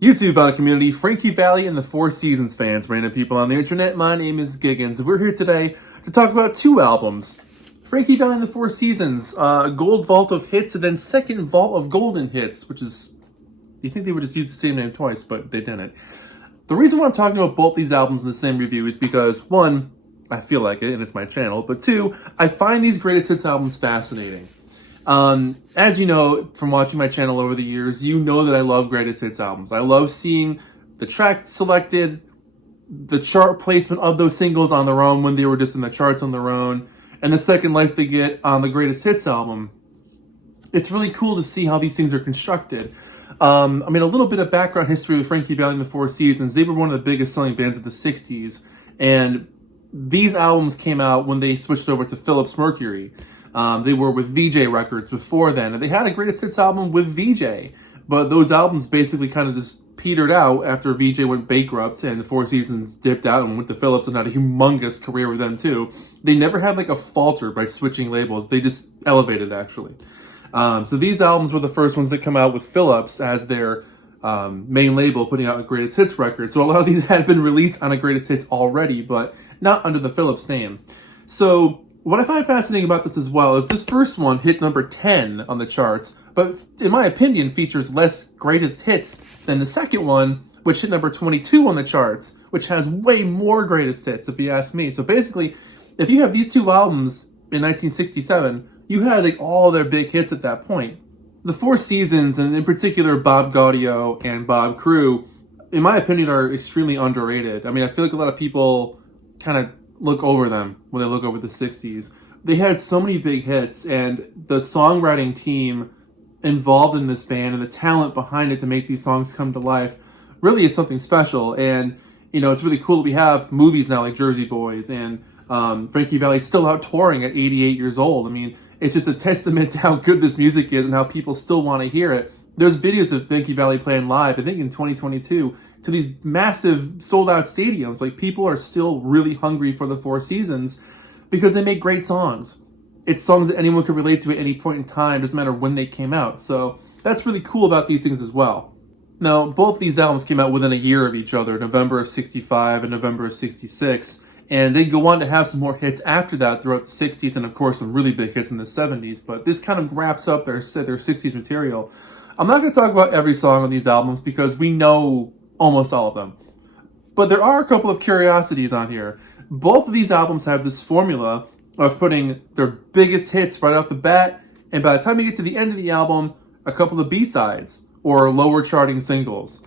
YouTube community, Frankie Valli and the Four Seasons fans, random people on the internet. My name is Giggens, and we're here today to talk about two albums. Frankie Valli and the Four Seasons, Gold Vault of Hits, and then Second Vault of Golden Hits, which is, you think they would just use the same name twice, but they didn't. The reason why I'm talking about both these albums in the same review is because, one, I feel like it, and it's my channel, but two, I find these greatest hits albums fascinating. As you know from watching my channel over the years, you know that I love greatest hits albums. I love seeing the track selected, the chart placement of those singles on their own when they were just in the charts on their own, and the second life they get on the greatest hits album. It's really cool to see how these things are constructed. A little bit of background history with Frankie Valli and the Four Seasons. They were one of the biggest selling bands of the 60s, and these albums came out when they switched over to Philips Mercury. They were with VJ Records before then, and they had a greatest hits album with VJ, but those albums basically kind of just petered out after VJ went bankrupt and the Four Seasons dipped out and went to Philips and had a humongous career with them too. They never had like a falter by switching labels. They just elevated actually. So these albums were the first ones that come out with Philips as their main label, putting out a greatest hits record. So a lot of these had been released on a greatest hits already, but not under the Philips name. So what I find fascinating about this as well is this first one hit number 10 on the charts, but in my opinion features less greatest hits than the second one, which hit number 22 on the charts, which has way more greatest hits if you ask me. So basically, if you have these two albums in 1967, you had like all their big hits at that point. The Four Seasons, and in particular Bob Gaudio and Bob Crew, in my opinion, are extremely underrated. I feel like a lot of people kind of look over them when they look over the 60s. They had so many big hits, and the songwriting team involved in this band and the talent behind it to make these songs come to life really is something special. And, it's really cool that we have movies now like Jersey Boys, and Frankie Valli's still out touring at 88 years old. It's just a testament to how good this music is and how people still want to hear it. There's videos of Frankie Valli playing live, I think in 2022, to these massive sold-out stadiums. Like, people are still really hungry for the Four Seasons because they make great songs. It's songs that anyone could relate to at any point in time, doesn't matter when they came out. So that's really cool about these things as well. Now, both these albums came out within a year of each other, November of 65 and November of 66. And they go on to have some more hits after that throughout the 60s, and of course some really big hits in the 70s. But this kind of wraps up their 60s material. I'm not going to talk about every song on these albums because we know almost all of them. But there are a couple of curiosities on here. Both of these albums have this formula of putting their biggest hits right off the bat, and by the time you get to the end of the album, a couple of B-sides or lower charting singles.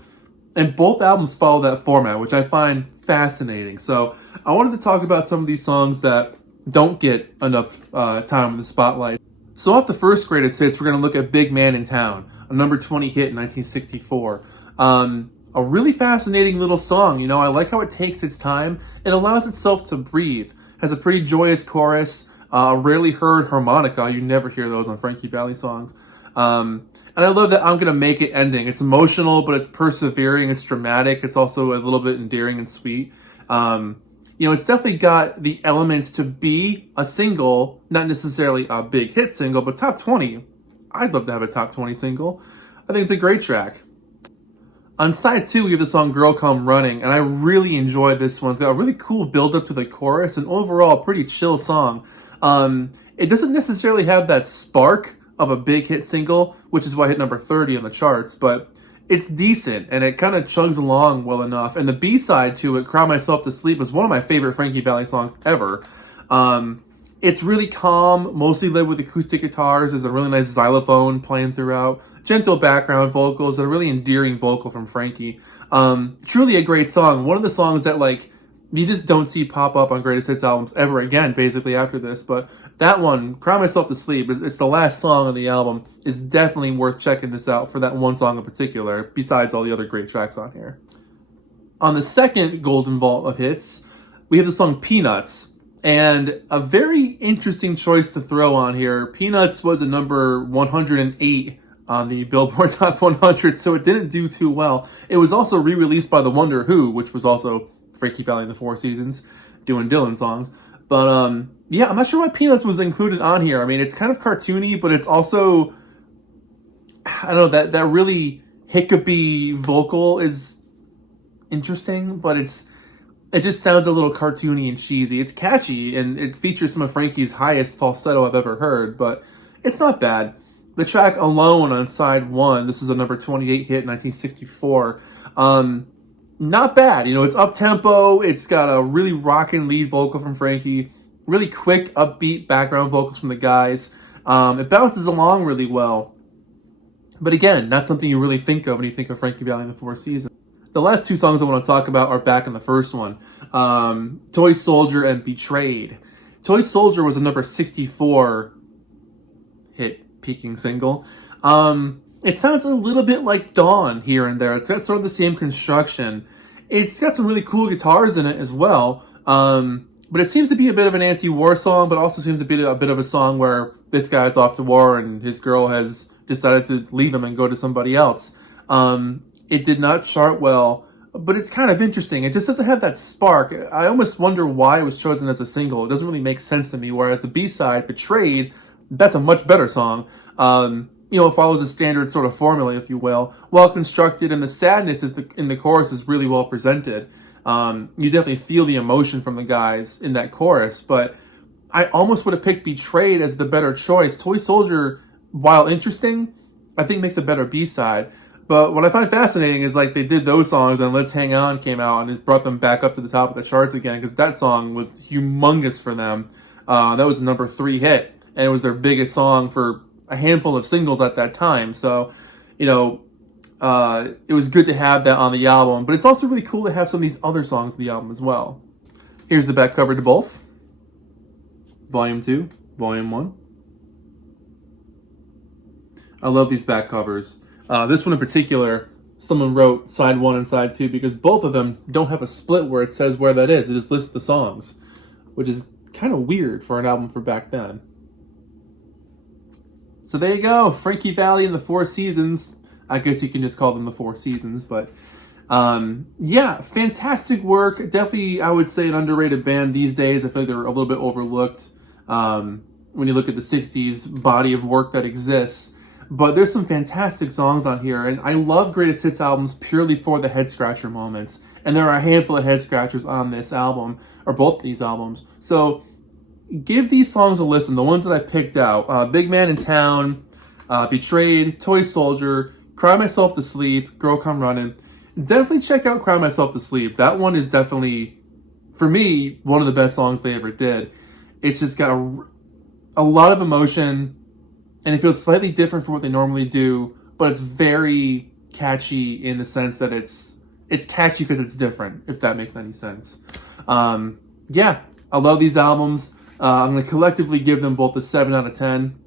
And both albums follow that format, which I find fascinating. So I wanted to talk about some of these songs that don't get enough time in the spotlight. So off the first greatest hits, we're going to look at Big Man in Town, a number 20 hit in 1964. A really fascinating little song. I like how it takes its time. It allows itself to breathe. Has a pretty joyous chorus, a rarely heard harmonica. You never hear those on Frankie Valli songs. And I love that I'm Gonna Make It ending. It's emotional, but it's persevering, it's dramatic, it's also a little bit endearing and sweet. It's definitely got the elements to be a single, not necessarily a big hit single, but top 20. I'd love to have a top 20 single. I think it's a great track. On side 2, we have the song Girl Come Running, and I really enjoy this one. It's got a really cool build up to the chorus, and overall a pretty chill song. It doesn't necessarily have that spark of a big hit single, which is why it hit number 30 on the charts, but it's decent, and it kind of chugs along well enough. And the B-side to it, Cry Myself to Sleep, is one of my favorite Frankie Valli songs ever. It's really calm, mostly led with acoustic guitars. There's a really nice xylophone playing throughout. Gentle background vocals, a really endearing vocal from Frankie. Truly a great song. One of the songs that, you just don't see pop up on greatest hits albums ever again, basically, after this. But that one, Cry Myself to Sleep, it's the last song on the album, is definitely worth checking this out for that one song in particular, besides all the other great tracks on here. On the second Golden Vault of Hits, we have the song Peanuts. And a very interesting choice to throw on here. Peanuts was a number 108 on the Billboard Top 100, so it didn't do too well. It was also re-released by The Wonder Who, which was also Frankie Valli and the Four Seasons doing Dylan songs. But yeah, I'm not sure why Peanuts was included on here. It's kind of cartoony, but it's also, I don't know, that really hiccupy vocal is interesting, but it just sounds a little cartoony and cheesy. It's catchy, and it features some of Frankie's highest falsetto I've ever heard, but it's not bad. The track Alone on side 1, this is a number 28 hit in 1964. Not bad. You know, it's up-tempo. It's got a really rockin' lead vocal from Frankie. Really quick, upbeat background vocals from the guys. It bounces along really well. But again, not something you really think of when you think of Frankie Valli and the Four Seasons. The last two songs I want to talk about are back in the first one. Toy Soldier and Betrayed. Toy Soldier was a number 64 hit, peaking single. It sounds a little bit like Dawn here and there. It's got sort of the same construction. It's got some really cool guitars in it as well. But it seems to be a bit of an anti-war song, but also seems to be a bit of a song where this guy's off to war and his girl has decided to leave him and go to somebody else. It did not chart well, but it's kind of interesting. It just doesn't have that spark. I almost wonder why it was chosen as a single. It doesn't really make sense to me, whereas the B-side, Betrayed, that's a much better song. You know, it follows a standard sort of formula, if you will, well constructed, and the sadness in the chorus is really well presented. You definitely feel the emotion from the guys in that chorus, but I almost would have picked Betrayed as the better choice. Toy Soldier, while interesting, I think makes a better B-side. But what I find fascinating is like they did those songs and Let's Hang On came out and it brought them back up to the top of the charts again, because that song was humongous for them. That was a number 3 hit, and it was their biggest song for a handful of singles at that time. So, you know, it was good to have that on the album, but it's also really cool to have some of these other songs in the album as well. Here's the back cover to both. Volume 2, Volume 1. I love these back covers. This one in particular, someone wrote side 1 and side 2 because both of them don't have a split where it says where that is. It just lists the songs, which is kind of weird for an album for back then. So there you go, Frankie Valli and the Four Seasons. I guess you can just call them the Four Seasons, but yeah, fantastic work. Definitely, I would say an underrated band these days. I feel like they're a little bit overlooked when you look at the 60s body of work that exists. But there's some fantastic songs on here, and I love greatest hits albums purely for the head scratcher moments. And there are a handful of head scratchers on this album, or both of these albums. So give these songs a listen, the ones that I picked out. Big Man in Town, Betrayed, Toy Soldier, Cry Myself to Sleep, Girl Come Running. Definitely check out Cry Myself to Sleep. That one is definitely, for me, one of the best songs they ever did. It's just got a lot of emotion, and it feels slightly different from what they normally do, but it's very catchy in the sense that it's catchy because it's different, if that makes any sense. Yeah, I love these albums. I'm going to collectively give them both a 7 out of 10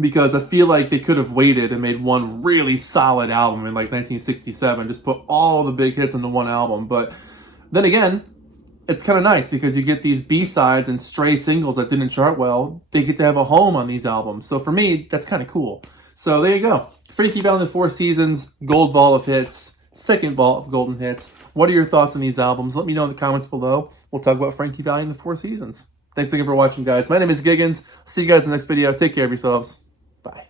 because I feel like they could have waited and made one really solid album in like 1967, just put all the big hits into one album. But then again, it's kind of nice because you get these B-sides and stray singles that didn't chart well. They get to have a home on these albums. So for me, that's kind of cool. So there you go. Frankie Valli and the Four Seasons, Gold Vault of Hits, second vault of golden hits. What are your thoughts on these albums? Let me know in the comments below. We'll talk about Frankie Valli and the Four Seasons. Thanks again for watching, guys. My name is Giggens. See you guys in the next video. Take care of yourselves. Bye.